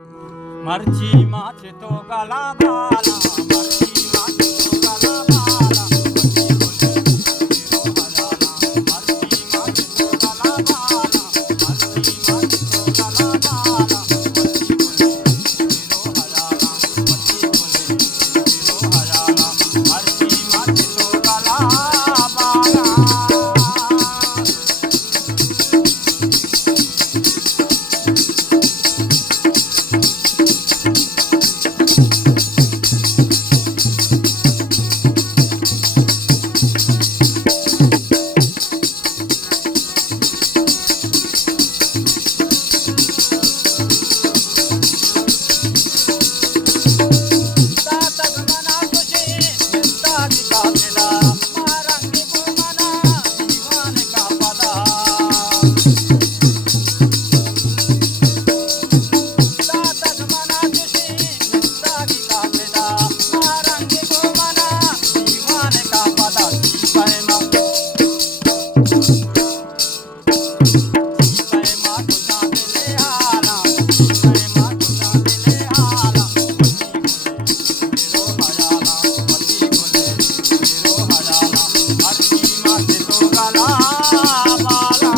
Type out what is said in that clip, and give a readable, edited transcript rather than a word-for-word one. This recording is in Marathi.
मर्ची माचे तो गला भाला मर्ची माचे तो गला भाला मर्ची बोले मर्ची माचे तो गला भाला मर्ची माचे तो गला भाला मर्ची बोले मर्ची बोले मर्ची माचे तो गला भाला